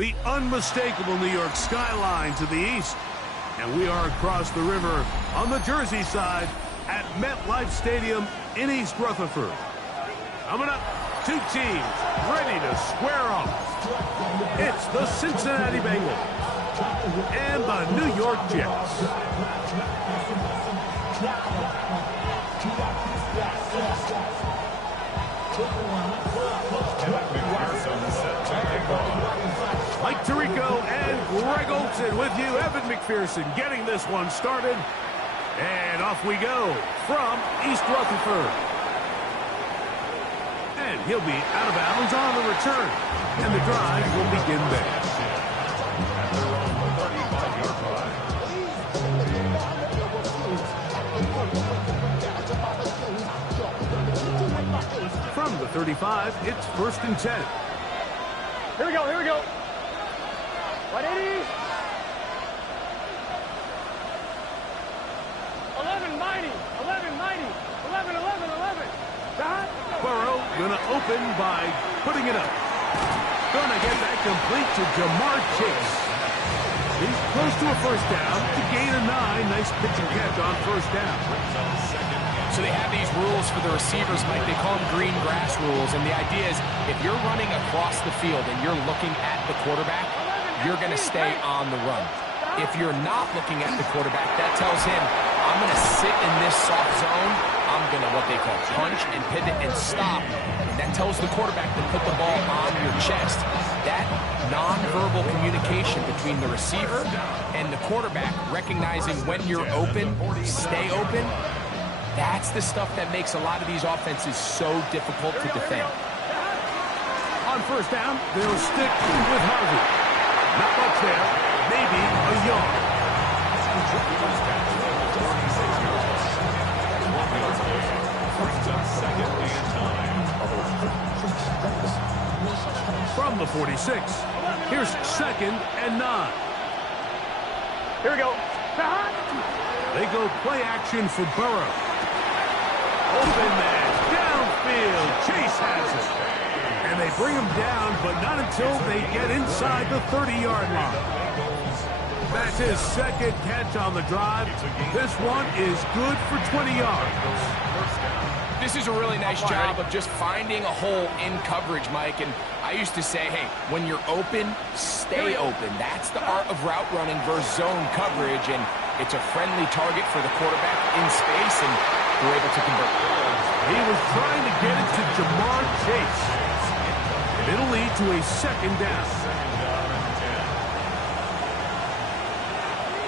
the unmistakable New York skyline to the east. And we are across the river on the Jersey side at MetLife Stadium in East Rutherford. Coming up, two teams ready to square off. It's the Cincinnati Bengals and the New York Jets. Mike Tirico and Greg Olson with you. Evan McPherson getting this one started. And off we go from East Rutherford. And he'll be out of bounds on the return. And the drive will begin there. From the 35, it's 1st and 10. Here we go, here we go. 180. 11, mighty. 11, mighty. 11, 11, 11. Burrow gonna open by putting it up. Gonna get that complete to Jamar Chase. He's close to a first down to gain a 9. Nice pitch and catch on first down. So they have these rules for the receivers, Mike. They call them green grass rules. And the idea is if you're running across the field and you're looking at the quarterback, you're going to stay on the run. If you're not looking at the quarterback, that tells him, I'm going to sit in this soft zone. I'm going to what they call punch and pivot and stop. And that tells the quarterback to put the ball on your chest. That nonverbal communication between the receiver and the quarterback, recognizing when you're open, stay open, that's the stuff that makes a lot of these offenses so difficult to defend. On first down, they'll stick with Harvey. Not much there, maybe a yard. From the 46, here's 2nd and 9. Here we go. They go play action for Burrow. Open man, downfield, Chase has it. And they bring him down, but not until they get inside the 30-yard line. That's his 2nd catch on the drive. This one is good for 20 yards. This is a really nice job of just finding a hole in coverage, Mike. And I used to say, hey, when you're open, stay open. That's the art of route running versus zone coverage. And it's a friendly target for the quarterback in space, and they're able to convert. He was trying to get it to Jamar Chase. And it'll lead to a 2nd down.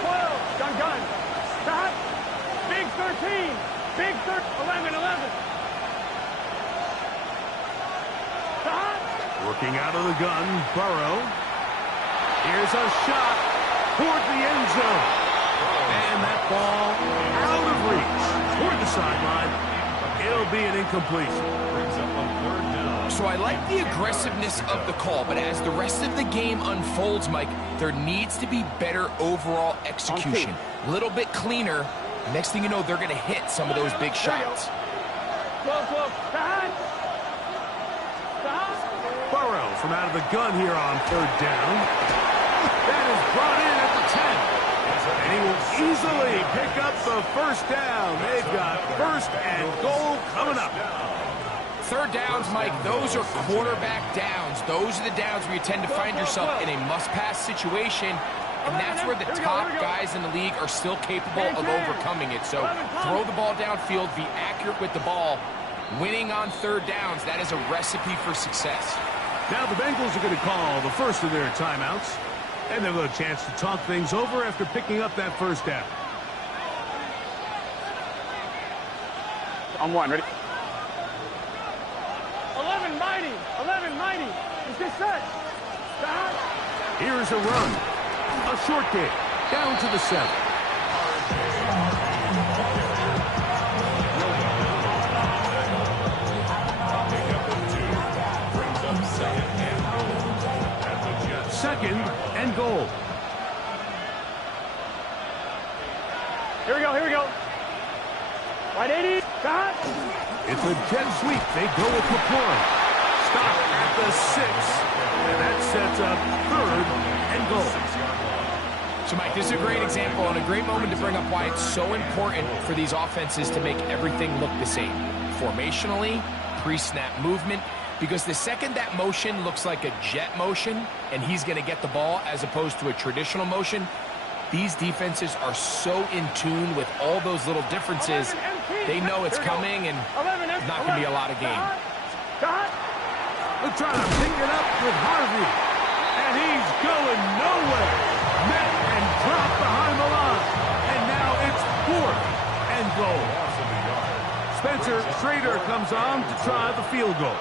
12, gun. Stop. Big 13. Big 11, 11. Stop. Working out of the gun, Burrow. Here's a shot toward the end zone. And that ball out of reach toward the sideline. It'll be an incompletion. So I like the aggressiveness of the call, but as the rest of the game unfolds, Mike, there needs to be better overall execution. A little bit cleaner. Next thing you know, they're going to hit some of those big shots. Burrow from out of the gun here on 3rd down. That is brought in at the 10. And he will easily pick up the first down. They've got 1st and goal coming up. 3rd downs, Mike, those are quarterback downs. Those are the downs where you tend to find yourself in a must-pass situation, and that's where the top guys in the league are still capable of overcoming it. So throw the ball downfield, be accurate with the ball. Winning on 3rd downs, that is a recipe for success. Now the Bengals are going to call the first of their timeouts, and they'll have a chance to talk things over after picking up that first down. On 1, ready? 11, mighty. 11, mighty. Let's get set. Stop. Here's a run. A short kick. Down to the 7. Second and goal. Here we go, here we go. 180. Stop. It's a jet sweep. They go with McLaurin. Stop at the 6, and that sets up 3rd and goal. So, Mike, this is a great example and a great moment to bring up why it's so important for these offenses to make everything look the same. Formationally, pre-snap movement, because the second that motion looks like a jet motion and he's going to get the ball as opposed to a traditional motion, these defenses are so in tune with all those little differences. They know it's coming and there's not going to be a lot of game. They're trying to pick it up with Harvey, and he's going nowhere. Met and dropped behind the line, and now it's 4th and goal. Spencer Schrader comes on to try the field goal.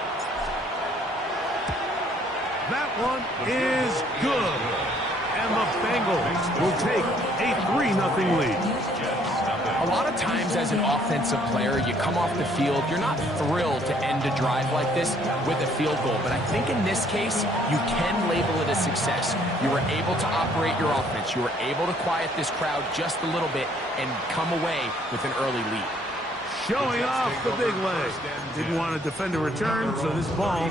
That one is good. And the Bengals will take a 3-0 lead. A lot of times as an offensive player, you come off the field, you're not thrilled to end a drive like this with a field goal. But I think in this case, you can label it a success. You were able to operate your offense. You were able to quiet this crowd just a little bit and come away with an early lead. Showing off the big leg. Didn't want to defend a return, so this ball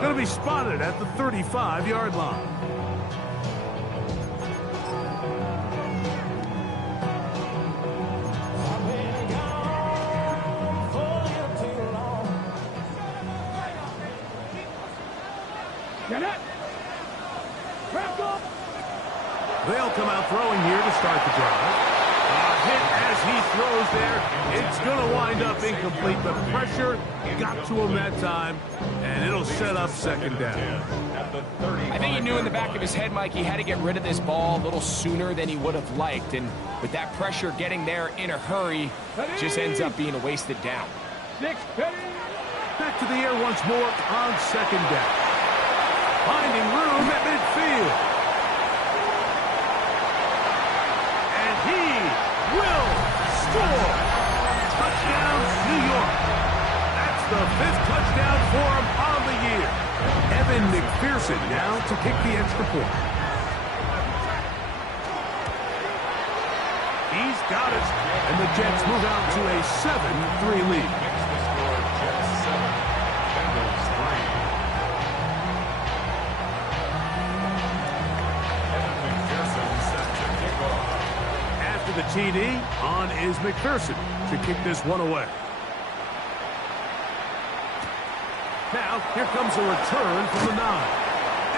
going to be spotted at the 35-yard line. They'll come out throwing here to start the drive. Hit as he throws there. It's going to wind up incomplete. The pressure got to him that time, and it'll set up 2nd down. I think he knew in the back of his head, Mike, he had to get rid of this ball a little sooner than he would have liked. And with that pressure getting there in a hurry, it just ends up being a wasted down. Back to the air once more on 2nd down. Finding room at midfield. And he will score. Touchdown, New York. That's the 5th touchdown for him on the year. Evan McPherson now to kick the extra point. He's got it. And the Jets move out to a 7-3 lead. The TD, on is McPherson to kick this one away. Now, here comes a return from the 9.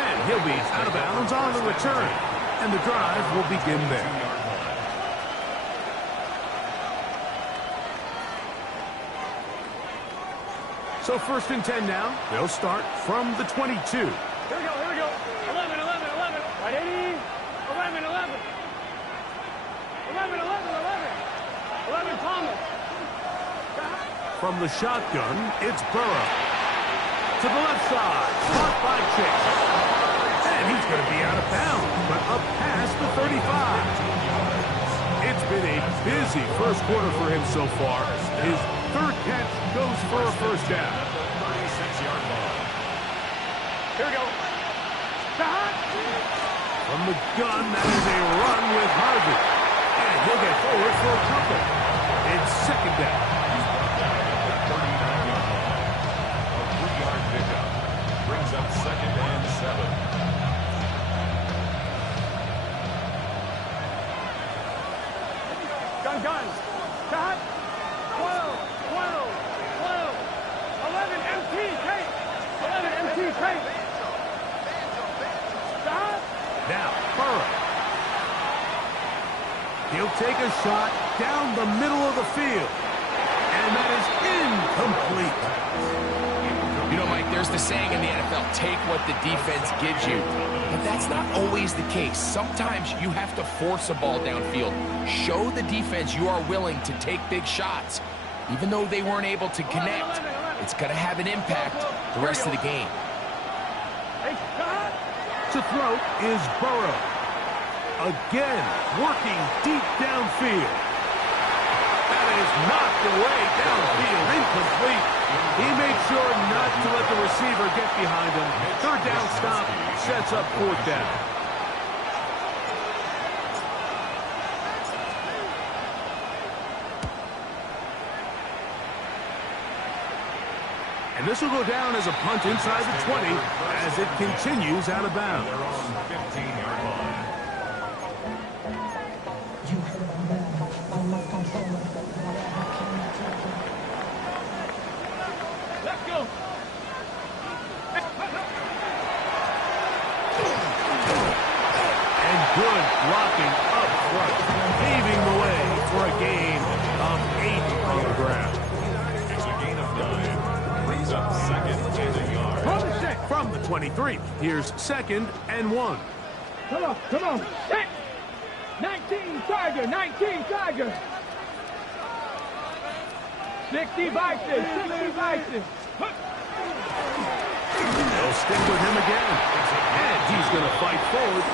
And he'll be out of bounds on the return. And the drive will begin there. So 1st and 10 now. They'll start from the 22. Here we go. 11, right 80. 11, 11. 11, Thomas. From the shotgun, it's Burrow. To the left side, caught by Chase. And he's going to be out of bounds, but up past the 35. It's been a busy first quarter for him so far. His 3rd catch goes for a 1st down. Here we go. From the gun, that is a run with Harvey. And he'll get forward for a couple. It's 2nd down. A 3-yard pickup brings up 2nd and 7. Gun. Stop. 12. 11 MT, Tate. 11 MT, Tate. Stop. Now, Burrow. He'll take a shot down the middle of the field. And that is incomplete. You know, Mike, there's the saying in the NFL, take what the defense gives you. But that's not always the case. Sometimes you have to force a ball downfield. Show the defense you are willing to take big shots. Even though they weren't able to connect, it's going to have an impact the rest of the game. To throw is Burrow. Again, working deep downfield. That is knocked away downfield, incomplete. He made sure not to let the receiver get behind him. 3rd down stop sets up 4th down. And this will go down as a punt inside the 20 as it continues out of bounds. They're on the 15-yard line. Let's go. And good blocking up front, paving the way for a gain of 8 on the ground. It's a gain of 9. Brings up second and a yard. Hold it, set. From the 23, here's 2nd and 1. Come on, come on. Set. 19 Tiger, 19 Tiger. 60 Bison, 60 Bison. They'll stick with him again. And he's going to fight forward.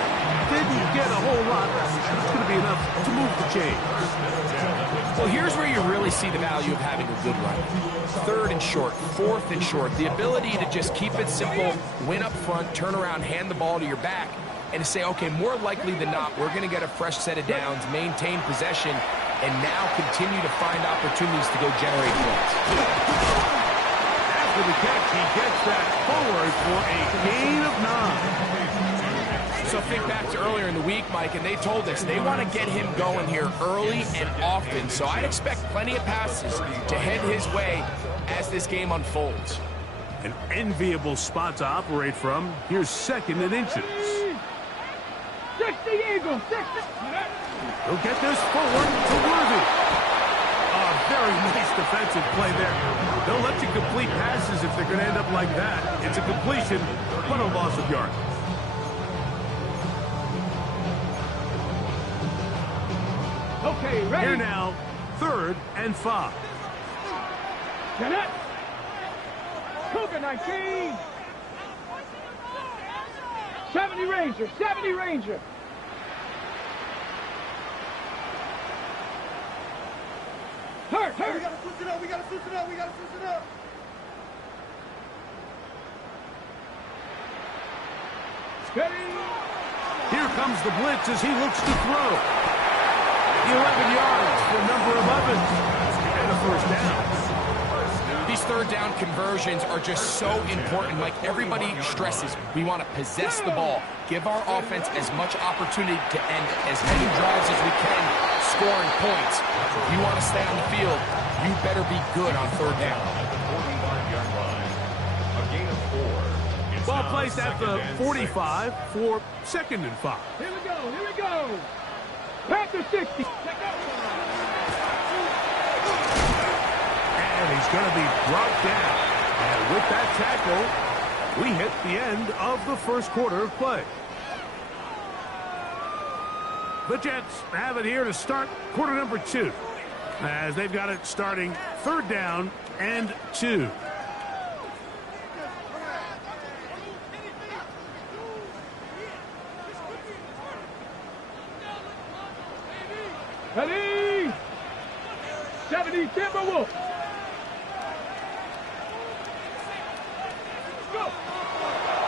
Didn't get a whole lot. It's going to be enough to move the chains. Well, here's where you really see the value of having a good run. 3rd and short, 4th and short. The ability to just keep it simple, win up front, turn around, hand the ball to your back, and to say, okay, more likely than not, we're going to get a fresh set of downs, maintain possession, and now continue to find opportunities to go generate points. After the catch, he gets that forward for a gain of 9. So think back to earlier in the week, Mike, and they told us they want to get him going here early and often. So I'd expect plenty of passes to head his way as this game unfolds. An enviable spot to operate from. Here's 2nd and inches. 60 Eagles, 60. He'll get this forward to Worthy. A very nice defensive play there. They'll let you complete passes if they're going to end up like that. It's a completion, but a loss of yards. Okay, ready? Here now, 3rd and 5. Get it. Cougar 19. 70 Ranger, 70 Ranger. Hurt. We gotta switch it up, we gotta switch it up, we gotta switch it up. Ready? Here comes the blitz as he looks to throw. 11 yards for number 11. And a 1st down. These 3rd down conversions are just so important. Like everybody stresses, we want to possess the ball, give our offense as much opportunity to end as many drives as we can, scoring points. If you want to stay on the field, you better be good on 3rd down. At the 45-yard line. A gain of 4. It's Ball now placed at 2nd the and 45 for 2nd and 5. Here we go, here we go. Panther 60. And he's going to be brought down. And with that tackle, we hit the end of the 1st quarter of play. The Jets have it here to start quarter number 2, as they've got it starting 3rd down and 2. Ready? 70 Timberwolves. Go.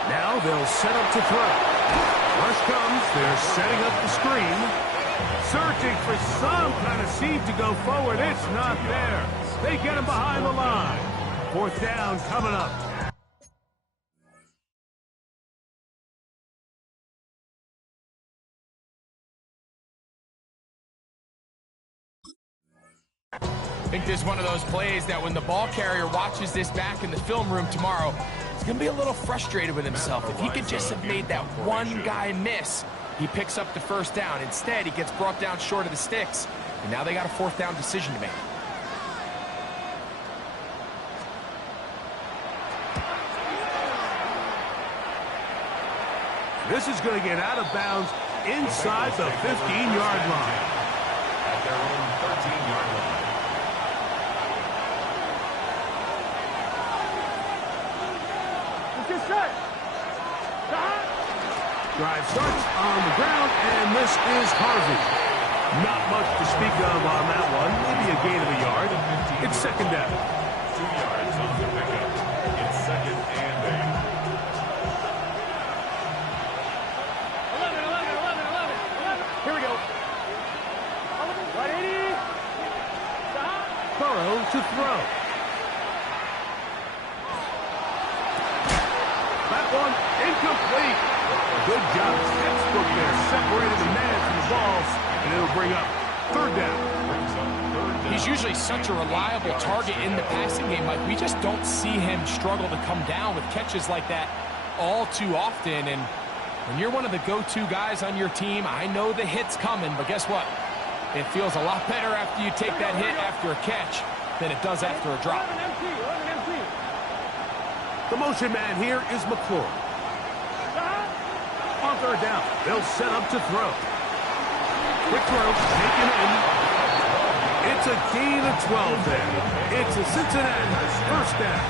Now they'll set up to throw. Rush comes. They're setting up the screen. Searching for some kind of seed to go forward. It's not there. They get him behind the line. 4th down coming up. I think this is one of those plays that when the ball carrier watches this back in the film room tomorrow, he's going to be a little frustrated with himself. If he could just have made that one guy miss, he picks up the 1st down. Instead, he gets brought down short of the sticks, and now they got a 4th down decision to make. This is going to get out of bounds inside the 15-yard line. At their own 13-yard line. It's set. Stop. Drive starts on the ground, and this is Harvey. Not much to speak of on that one. Maybe a gain of a yard. It's 2nd down. 2 yards on the pickup. It's 2nd and 8. 11. Here we go. Ready? Stop. Burrow to throw. complete. Good job. Textbook there. Separated the man from the ball, and it'll bring up third down. He's usually such a reliable target in the passing game, Mike. We just don't see him struggle to come down with catches like that all too often. And when you're one of the go-to guys on your team, I know the hit's coming, but guess what? It feels a lot better after you take that hit after a catch than it does after a drop. 11 MT, 11 MT. The motion man here is McLaurin. On third down, they'll set up to throw. Quick throw, taken in. It's a gain of 12 there. It's a Cincinnati first down.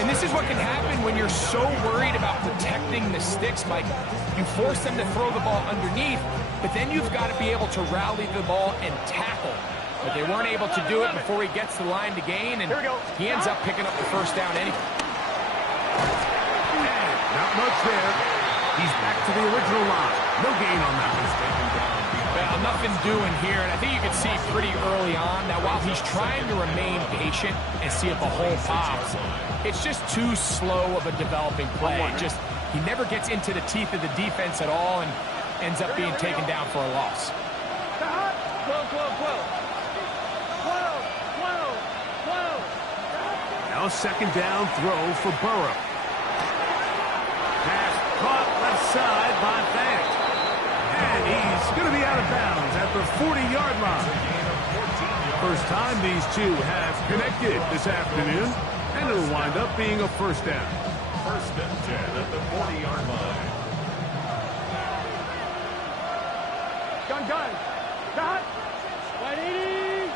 And this is what can happen when you're so worried about protecting the sticks, Mike. You force them to throw the ball underneath, but then you've got to be able to rally the ball and tackle. But they weren't able to do it before he gets the line to gain, and he ends up picking up the first down anyway. And not much there. He's back to the original line. No gain on that one. Well, nothing doing here, and I think you can see pretty early on that while he's trying to remain patient and see if the hole pops, it's just too slow of a developing play. He never gets into the teeth of the defense at all and ends up being taken down for a loss. 12. Now a second down throw for Burrow. Pass caught left side by Fant. And he's going to be out of bounds at the 40-yard line. First time these two have connected this afternoon, and it'll wind up being a first down. First and 10 at the 40-yard line. Gun. Cut. 180.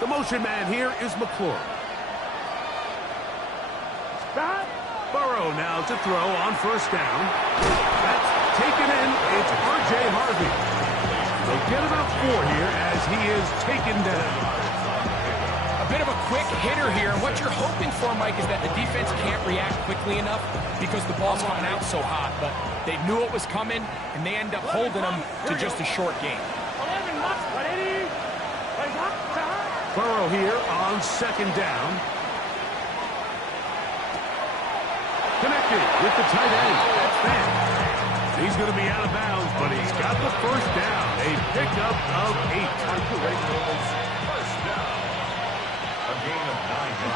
The motion man here is McLaurin. Cut. Burrow now to throw on first down. That's taken in. It's R.J. Harvey. They'll get about 4 here as he is taken down. A bit of a quick hitter here, and what you're hoping for, Mike, is that the defense can't react quickly enough because the ball's coming out so hot, but they knew it was coming, and they end up holding them to just a short gain. 11. 180. Burrow here on second down. Connected with the tight end. That's Fant. He's going to be out of bounds, but he's got the first down. A pickup of 8. First down. A gain of 9 yards.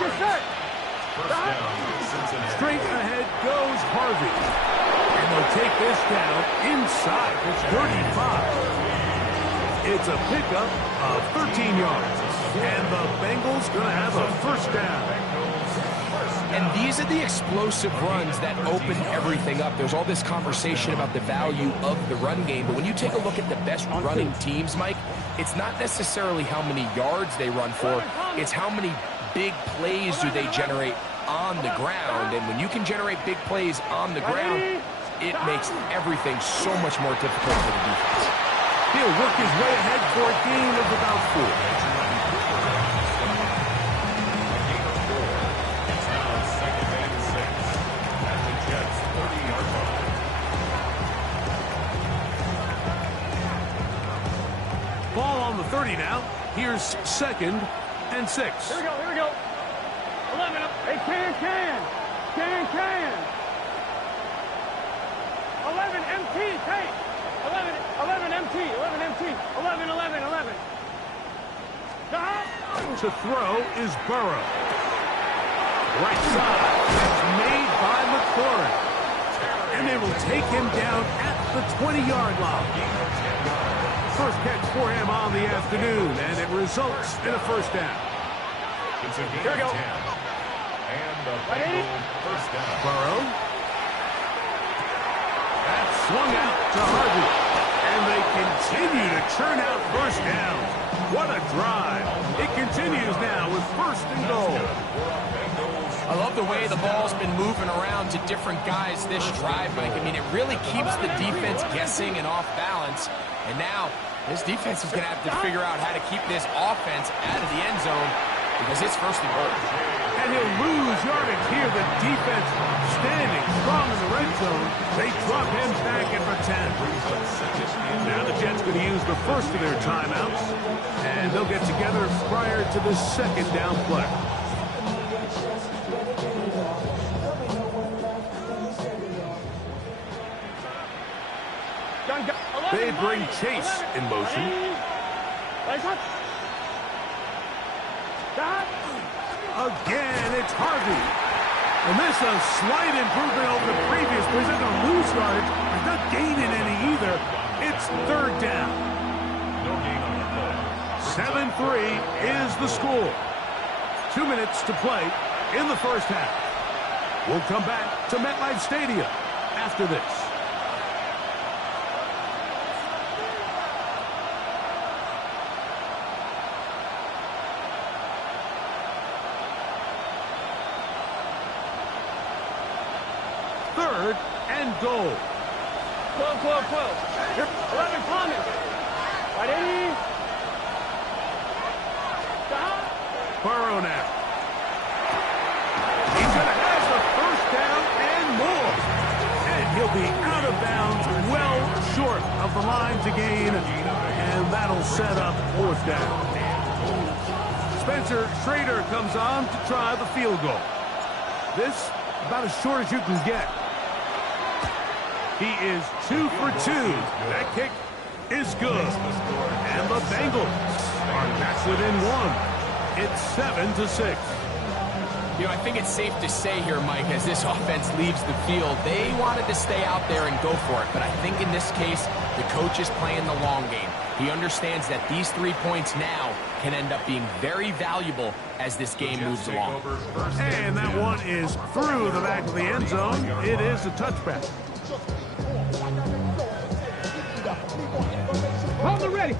First down, Cincinnati. Straight ahead goes Harvey. And they'll take this down inside the 35. It's a pickup of 13 yards. And the Bengals going to have a first down. And these are the explosive runs that open everything up. There's all this conversation about the value of the run game, but when you take a look at the best running teams, Mike, it's not necessarily how many yards they run for, it's how many big plays do they generate on the ground. And when you can generate big plays on the ground, it makes everything so much more difficult for the defense. He'll work his way ahead for a gain of about 4. Ball on the 30 now. Here's second and 6. Here we go. 11 up. Hey, can. 11 MT, take. 11 MT. 11. Stop. To throw is Burrow. Right side. That's made by McLaurin. And they will take him down at the 20-yard line. First catch for him on the afternoon, and it results in a first down. It's a gain Here we go. of 10. And the Bengals first down. Burrow. That's swung out to Harvey. And they continue to churn out first downs. What a drive. It continues now with first and goal. I love the way the ball's been moving around to different guys this drive, Mike. I mean, it really keeps the defense guessing and off balance. And now, this defense is going to have to figure out how to keep this offense out of the end zone because it's first and goal. And he'll lose yardage here. The defense standing strong in the red zone. They drop him back at the 10. Now the Jets going to use the first of their timeouts. And they'll get together prior to the second down play. They bring Chase in motion. Again, it's Harvey. And this is a slight improvement over the previous, but he's not going to lose yards. He's not gaining any either. It's third down. No gain on the play. 7-3 is the score. 2 minutes to play in the first half. We'll come back to MetLife Stadium after this. Third and goal. 12. 11 Thomas. Ready? Stop. Burrow now. He's going to have the first down and more. And he'll be out of bounds, well short of the line to gain. And that'll set up fourth down. Spencer Schrader comes on to try the field goal. This about as short as you can get. He is 2 for 2. That kick is good. And the Bengals are back within one. It's 7-6. You know, I think it's safe to say here, Mike, as this offense leaves the field, they wanted to stay out there and go for it. But I think in this case, the coach is playing the long game. He understands that these 3 points now can end up being very valuable as this game moves along. And that one is through the back of the end zone. It is a touchback. Hold it ready.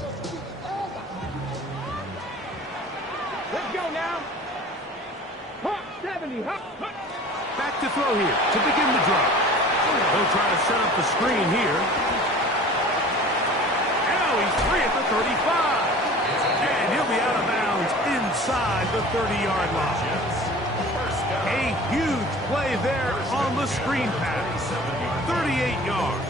Let's go now. Hop 70. Hop. Back to throw here to begin the drive. They'll try to set up the screen here. Now he's free at the 35. And he'll be out of bounds inside the 30-yard line. A huge play there on the screen pass. 38 yards.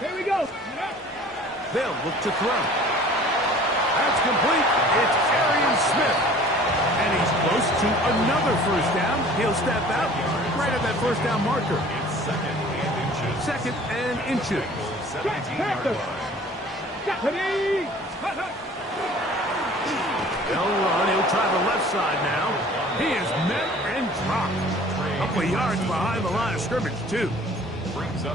Here we go. They'll look to throw. That's complete. It's Arian Smith. And he's close to another first down. He'll step out right at that first down marker. Second and inches. Panther. Ready. They'll run. He'll try the left side now. He is met and dropped. A couple of yards behind the line of scrimmage, too.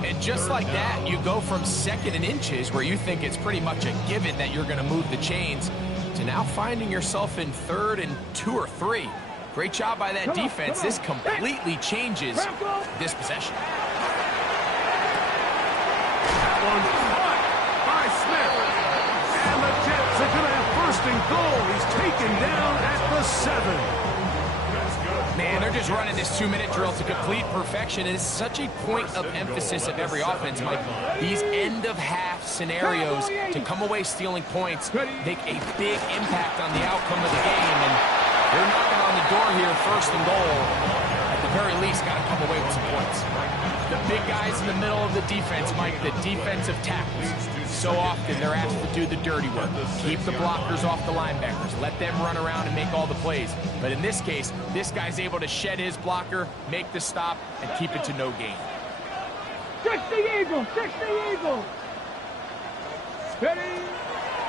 And just like that, you go from second and inches, where you think it's pretty much a given that you're going to move the chains, to now finding yourself in 3rd and 2 or 3. Great job by that defense. This completely changes this possession. That one caught by Smith. And the Jets are going to have first and goal. He's taken down at the 7. Man, they're just running this 2-minute drill to complete perfection. And it's such a point of emphasis of every offense, Mike. These end-of-half scenarios to come away stealing points make a big impact on the outcome of the game. And they're knocking on the door here, first and goal. At the very least, got to come away with some points. The big guys in the middle of the defense, Mike, the defensive tackles. So often they're asked to do the dirty work. Keep the blockers off the linebackers. Let them run around and make all the plays. But in this case, this guy's able to shed his blocker, make the stop, and keep it to no gain. 60 Eagles. 60 Eagles. Ready.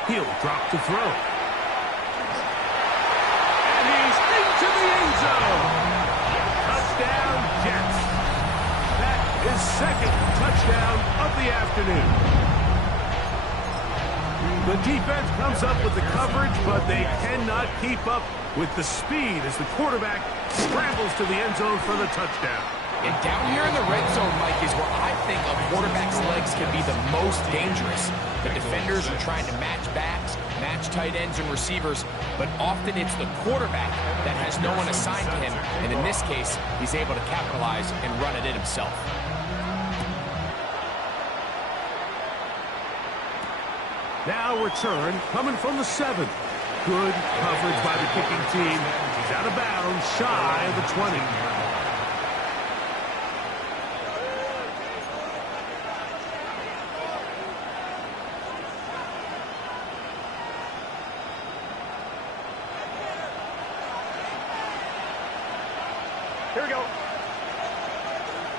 He'll drop to throw. And he's into the end zone. Touchdown, Jets. That is second touchdown of the afternoon. The defense comes up with the coverage, but they cannot keep up with the speed as the quarterback scrambles to the end zone for the touchdown. And down here in the red zone, Mike, is where I think a quarterback's legs can be the most dangerous. The defenders are trying to match backs, match tight ends and receivers, but often it's the quarterback that has no one assigned to him. And in this case, he's able to capitalize and run it in himself. Now return coming from the 7. Good coverage by the kicking team. He's out of bounds, shy of the 20. Here we go.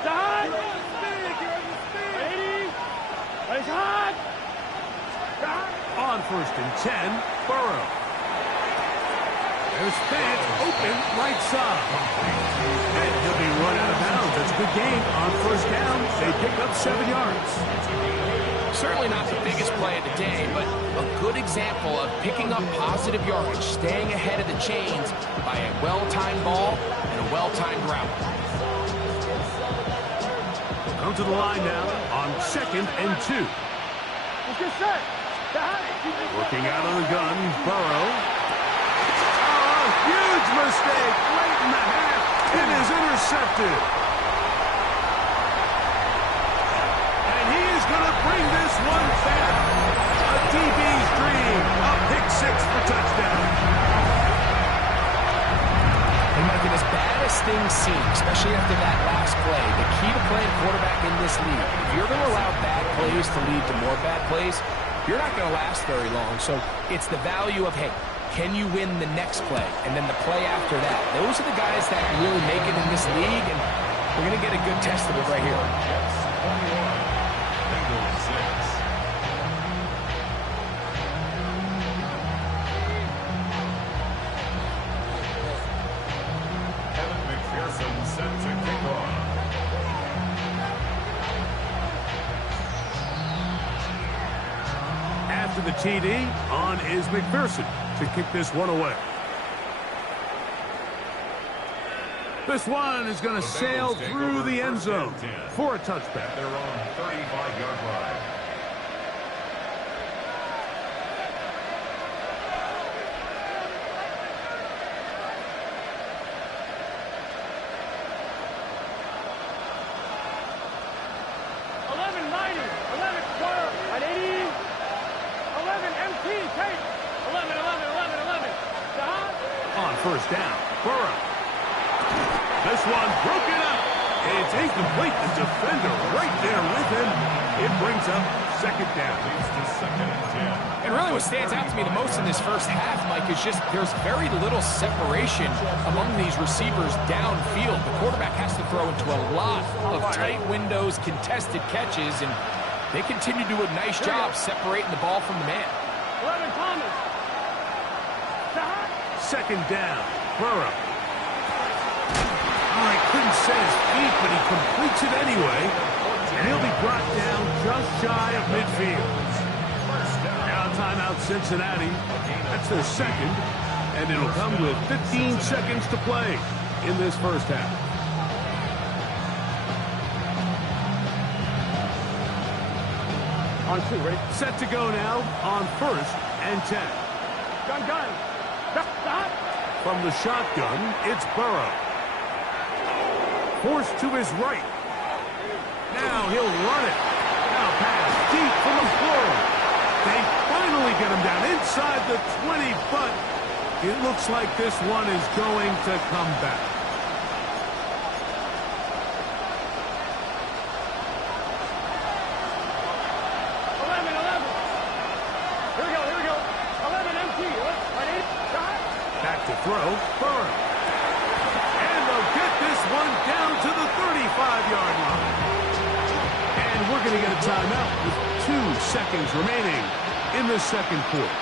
Start. Ready. It's hot. On 1st and 10, Burrow. There's Fant open right side. And he'll be run out of bounds. That's a good gain on 1st down. They pick up 7 yards. Certainly not the biggest play of the day, but a good example of picking up positive yardage, staying ahead of the chains by a well-timed ball and a well-timed route. Come to the line now on 2nd and 2. Let's get set. Working out of the gun, Burrow. Oh, huge mistake late in the half. It is intercepted. And he is going to bring this one back. A DB's dream. A pick 6 for touchdown. And Mike, as bad as things seem, especially after that last play, the key to playing quarterback in this league, if you're going to allow bad plays to lead to more bad plays, you're not going to last very long. So it's the value of, hey, can you win the next play? And then the play after that. Those are the guys that really make it in this league, and we're going to get a good test of it right here. Kevin McPherson set to kick off. After the TD, on is McPherson to kick this one away. This one is going to sail through the end zone for a touchback. They're on 35-yard line. On 1st down, Burrow. This one broken up. It's incomplete. The defender right there with him. It brings up 2nd down. Leads to 2nd and 10. And really what stands out to me the most in this first half, Mike, is just there's very little separation among these receivers downfield. The quarterback has to throw into a lot of tight windows, contested catches, and they continue to do a nice job separating the ball from the man. 11 Thomas. 2nd down, Burrow. Oh, he couldn't set his feet, but he completes it anyway. And he'll be brought down just shy of midfield. Now timeout Cincinnati. That's their 2nd. And it'll come with 15 seconds to play in this first half. On 2, ready? Set to go now on 1st and 10. Gun. Stop. From the shotgun, it's Burrow. Forced to his right. Now he'll run it. Now pass deep from the floor. They finally get him down inside the 20, but it looks like this one is going to come back. To throw, Burrow. And they'll get this one down to the 35-yard line. And we're going to get a timeout with 2 seconds remaining in the 2nd quarter.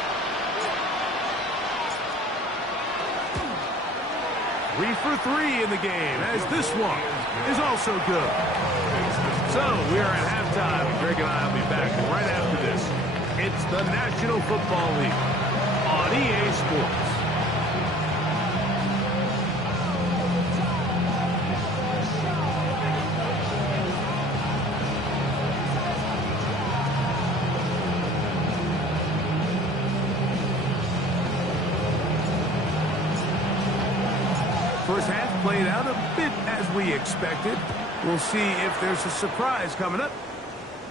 3 for 3 in the game, as this one is also good. So we are at halftime. Greg and I will be back right after this. It's the National Football League on EA Sports. First half played out a bit as we expected. We'll see if there's a surprise coming up.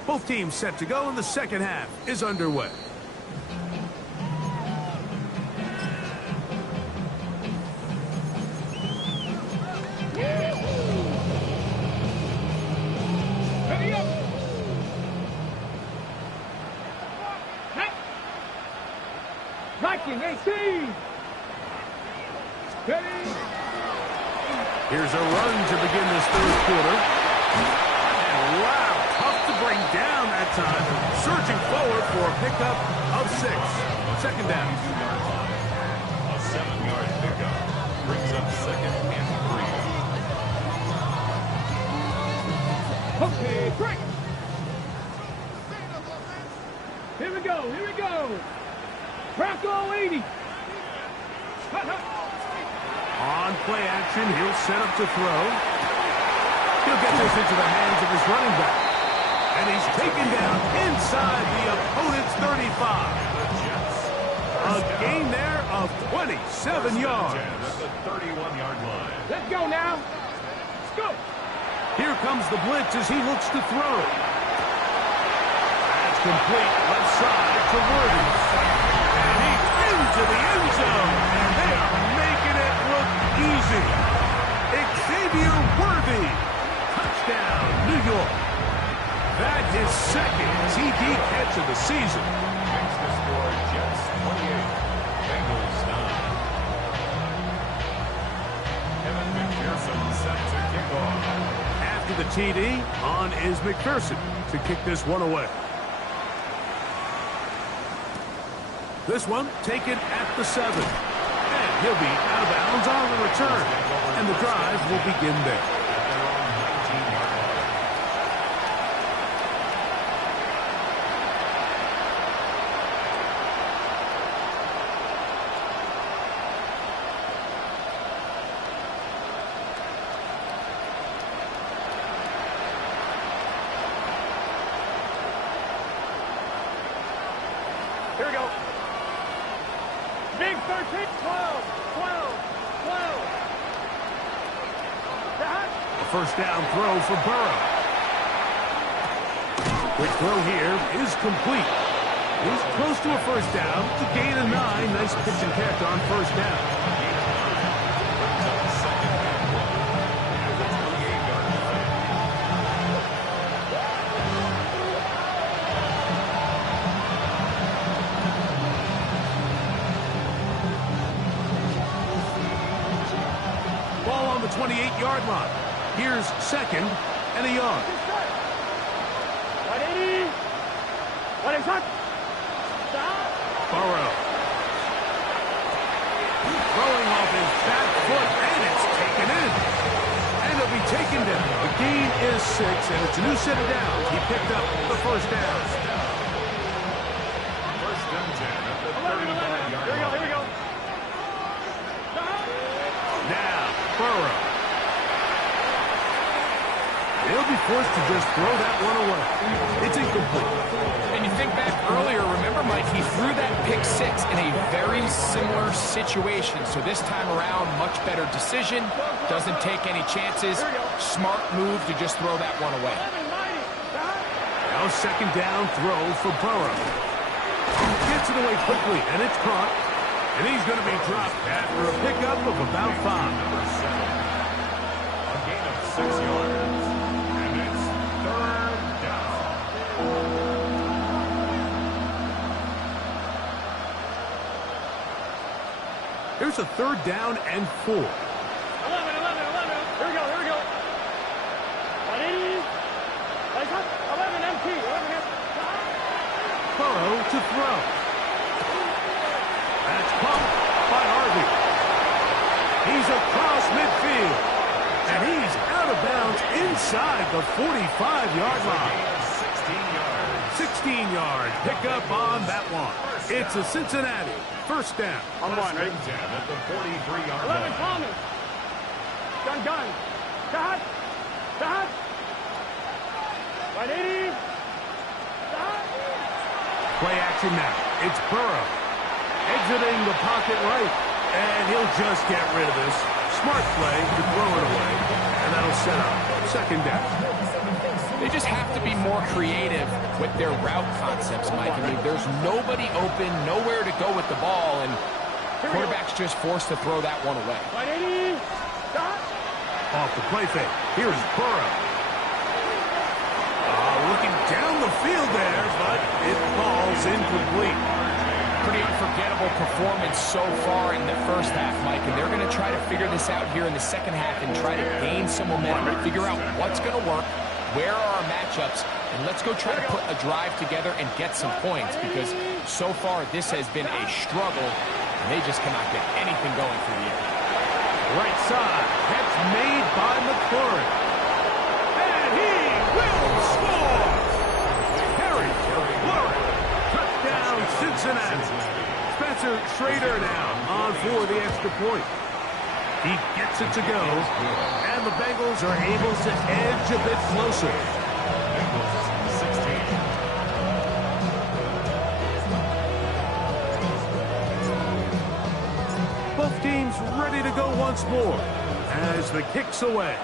Both teams set to go, and the 2nd half is underway. Ready up. Viking 18. Ready. Here's a run to begin this third quarter. And wow, tough to bring down that time. Surging forward for a pickup of 6. Second down. A 7-yard pickup brings up 2nd and 3. Okay, break. Here we go, here we go. Bronco 80. On play action, he'll set up to throw. He'll get this into the hands of his running back. And he's taken down inside the opponent's 35. A gain there of 27 yards. At the 31-yard line. Let's go now. Let's go. Here comes the blitz as he looks to throw. That's complete left side to Worthy. And he's into the end zone. And they are making it look easy. Xavier Worthy. Touchdown, New York. That is second TD catch of the season. Makes the score Jets 28, Bengals 9. Evan McPherson set to kick off. After the TD, on is McPherson to kick this one away. This one taken at the 7. And he'll be out of bounds on the return. And the drive will begin there. At their own 19-yard line. Here we go. Big 13, 12, 12, 12. That. A first down throw for Burrow. Quick throw here is complete. He's close to a first down to gain a 9. Nice pitch and catch on first down. Brings up 2nd and 1. At the 28-yard line. Ball on the 28-yard line. Here's second and a yard. 180. What is that? Burrow. Throwing off his back foot, and it's taken in. And it'll be taken down. The gain is 6, and it's a new set of downs. He picked up the first down. First and 10 at the 35-yard Here we go, line. here we go. Now, Burrow. He'll be forced to just throw that one away. It's incomplete. And you think back earlier, remember, Mike, he threw that pick 6 in a very similar situation. So this time around, much better decision. Doesn't take any chances. Smart move to just throw that one away. Now second down throw for Burrow. Gets it away quickly, and it's caught. And he's going to be dropped after a pickup of about 5. Number 7. A gain of 6 yards. And it's 3rd down. Here's a 3rd down and 4. 11. Here we go, here we go. 180. What is that? 11 MT, 11 MT. Burrow to throw. That's pumped by Harvey. He's across midfield. And he's out of bounds inside the 45-yard line. 16 yards. 16-yard pickup on that one. It's a Cincinnati first down. On one, First right? and 10 at the 43-yard 11 line. Thomas. Gun. Dot. 180. Dot. Play action now. It's Burrow. Exiting the pocket right. And he'll just get rid of this. Smart play to throw it away. And that'll set up second down. They just have to be more creative with their route concepts, Mike. I mean, there's nobody open, nowhere to go with the ball, and quarterback's just forced to throw that one away. 180. Dot. Off the play fake. Here's Burrow. Looking down the field there, but it falls incomplete. Pretty unforgettable performance so far in the first half, Mike, and they're going to try to figure this out here in the second half and try to gain some momentum, figure out what's going to work, where are our matchups, and let's go try to put a drive together and get some points, because so far this has been a struggle, and they just cannot get anything going for the year. Right side, catch made by McLaurin. And he will score! Harry McLaurin, touchdown Cincinnati. Spencer Schrader now on for the extra point. He gets it to go, and the Bengals are able to edge a bit closer. Bengals 16. Both teams ready to go once more as the kick's away.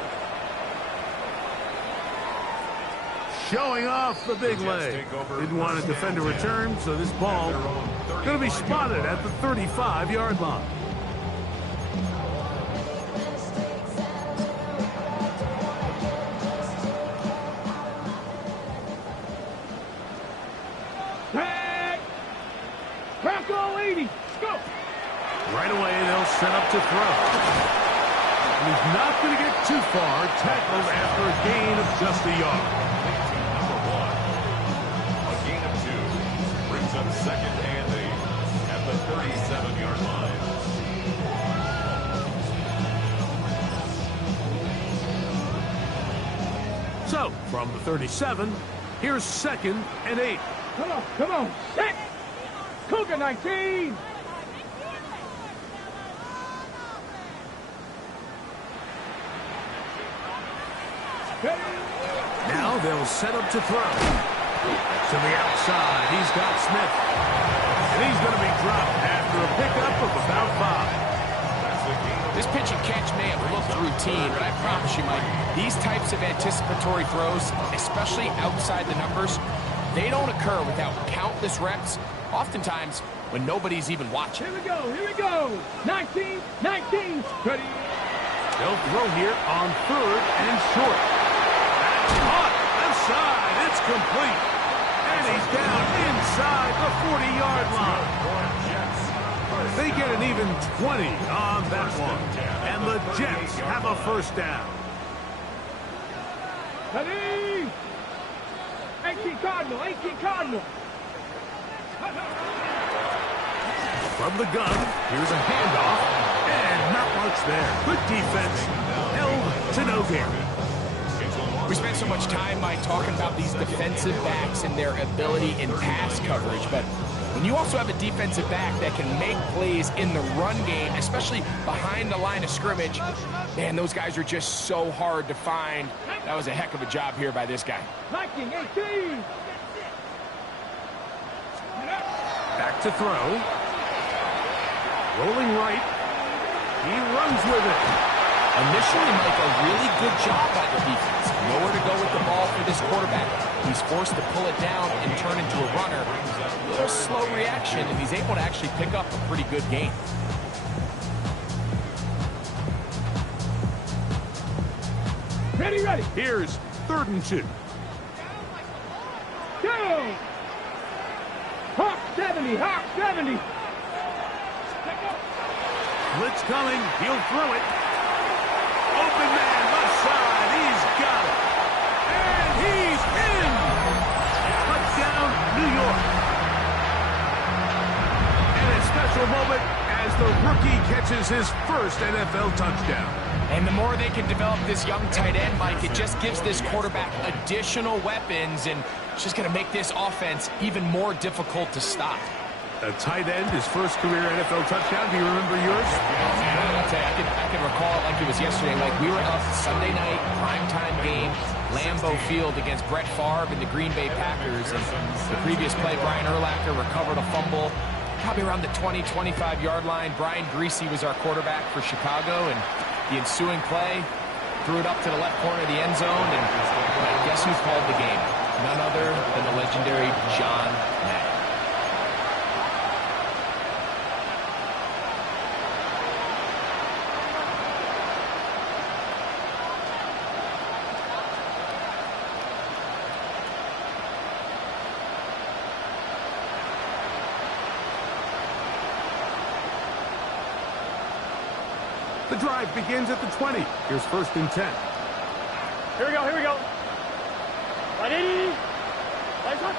Showing off the big leg. Didn't want to defend a return, so this ball going to be spotted at the 35-yard line. Crackle 80. Go. Right away, they'll set up to throw. And he's not going to get too far, tackled after a gain of just a yard. Number 1. A gain of 2. Brings up second and 8 at the 37-yard line. So, from the 37, here's second and 8. Come on. Set. Cougar 19. Now they'll set up to throw. To the outside, he's got Smith. And he's going to be dropped after a pickup of about 5. This pitch and catch may have looked routine, but I promise you, Mike, these types of anticipatory throws, especially outside the numbers, they don't occur without countless reps, oftentimes when nobody's even watching. Here we go. 19. Ready. They'll throw here on third and short. That's caught. Left side. It's complete. And he's down inside the 40-yard line. They get an even 20 on that one. And the Jets have a first down. Ready. 18 Cardinal. From the gun, here's a handoff. And not much there. Good defense. Held to no gain. We spent so much time, Mike, talking about these defensive backs and their ability in pass coverage, but when you also have a defensive back that can make plays in the run game, especially behind the line of scrimmage, man, those guys are just so hard to find. That was a heck of a job here by this guy. 19, 18. Back to throw. Rolling right. He runs with it. Initially, Mike, a really good job by the defense. Nowhere to go with the ball for this quarterback. He's forced to pull it down and turn into a runner. A little slow reaction, and he's able to actually pick up a pretty good gain. Ready. Here's 3rd and 2. Go. Hawk 70. Blitz coming. He'll throw it. Open man, left side. He's got it. And he's in. Touchdown, New York. And a special moment as the rookie catches his first NFL touchdown. And the more they can develop this young tight end, Mike, it just gives this quarterback additional weapons, and it's just going to make this offense even more difficult to stop. A tight end, his first career NFL touchdown. Do you remember yours? I'll tell you, I can recall it like it was yesterday. Like, we were up Sunday night, primetime game, Lambeau Field against Brett Favre and the Green Bay Packers. And the previous play, Brian Urlacher recovered a fumble, probably around the 20, 25-yard line. Brian Greasy was our quarterback for Chicago, and the ensuing play, threw it up to the left corner of the end zone, and guess who called the game? None other than the legendary John Madden. The drive begins at the 20. Here's 1st and 10. Here we go, here we go. Right in. Right up.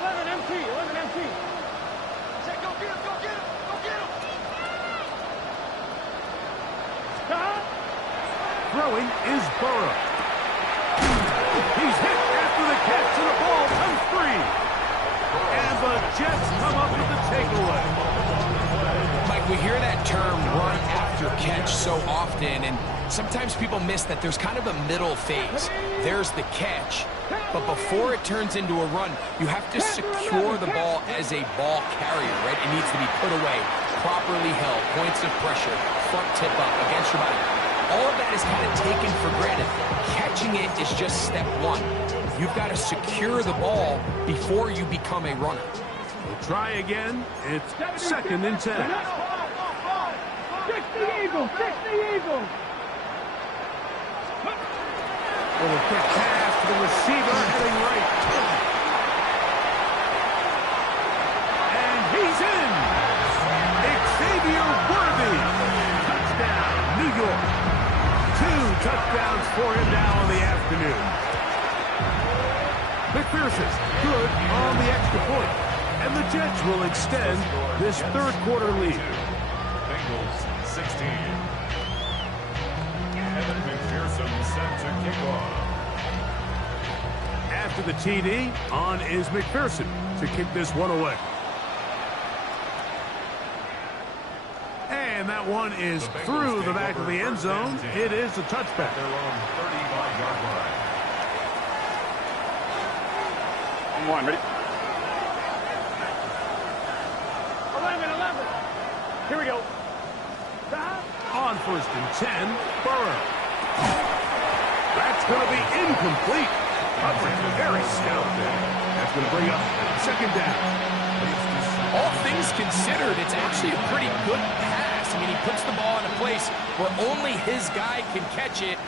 11 MT, 11 MT. Check, go get him, go get him, go get him. Stop. Throwing is Burrow. He's hit after the catch, and the ball comes free. And the Jets come up with the takeaway. Mike, we hear that term run after catch so often, and sometimes people miss that there's kind of a middle phase. There's the catch, but before it turns into a run, you have to secure the ball as a ball carrier, right? It needs to be put away, properly held, points of pressure, front tip up against your body. All of that is kind of taken for granted. Catching it is just step one. You've got to secure the ball before you become a runner. We'll try again. It's 2nd and 10. Fix the Eagles, fix the Eagles. Little quick pass to the receiver heading right. And he's in. Xavier Worthy. Touchdown, New York. 2 touchdowns for him now in the afternoon. McPherson, good on the extra point. And the Jets will extend this 3rd quarter lead. Bengals 16. Evan McPherson set to kick off. After the TD, on is McPherson to kick this one away. And that one is through the back of the end zone. It is a touchback. Their own 35-yard line. One, ready? 11, 11. Here we go. Stop. On 1st and 10, Burrow. That's going to be incomplete. Coverage very stout there. That's going to bring up 2nd down. All things considered, it's actually a pretty good pass. I mean, he puts the ball in a place where only his guy can catch it.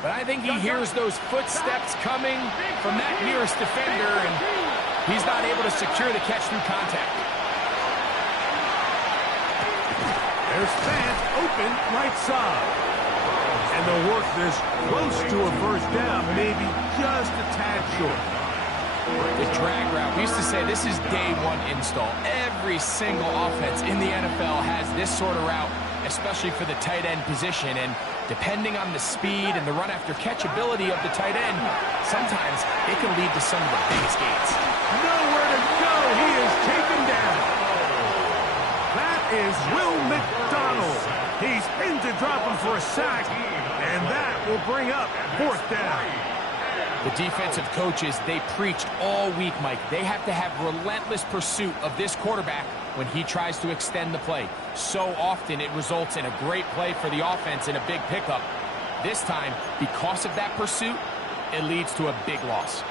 But I think he hears those footsteps coming from that nearest defender, and he's not able to secure the catch through contact. There's Fant open right side. And they'll work this close to a 1st down, maybe just a tad short. The drag route. We used to say this is day one install. Every single offense in the NFL has this sort of route, especially for the tight end position. And depending on the speed and the run after catch ability of the tight end, sometimes it can lead to some of the biggest gains. Nowhere to go. He is taken down. That is Will McDonald. He's in to drop him for a sack, and that will bring up 4th down. The defensive coaches, they preached all week, Mike. They have to have relentless pursuit of this quarterback when he tries to extend the play. So often it results in a great play for the offense and a big pickup. This time, because of that pursuit, it leads to a big loss.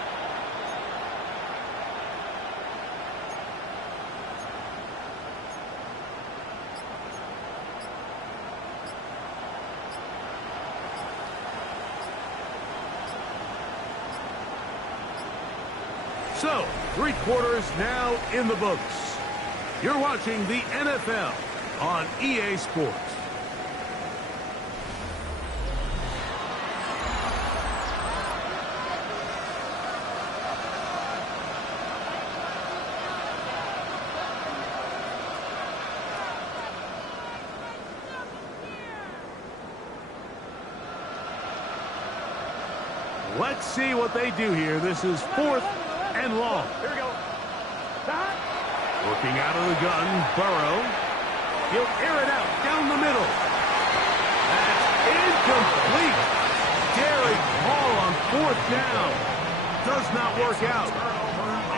So, 3 quarters now in the books. You're watching the NFL on EA Sports. Let's see what they do here. This is 4th and long. Here we go. Stop. Working out of the gun, Burrow. He'll air it out down the middle. That's incomplete. Derek Hall on 4th down. Does not work out.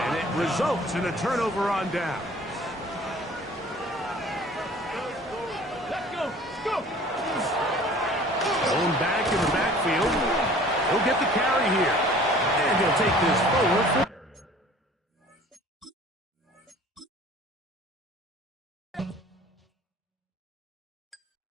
And it results in a turnover on down. Let's go. Let's go. Going back in the backfield. He'll get the carry here. And he'll take this forward for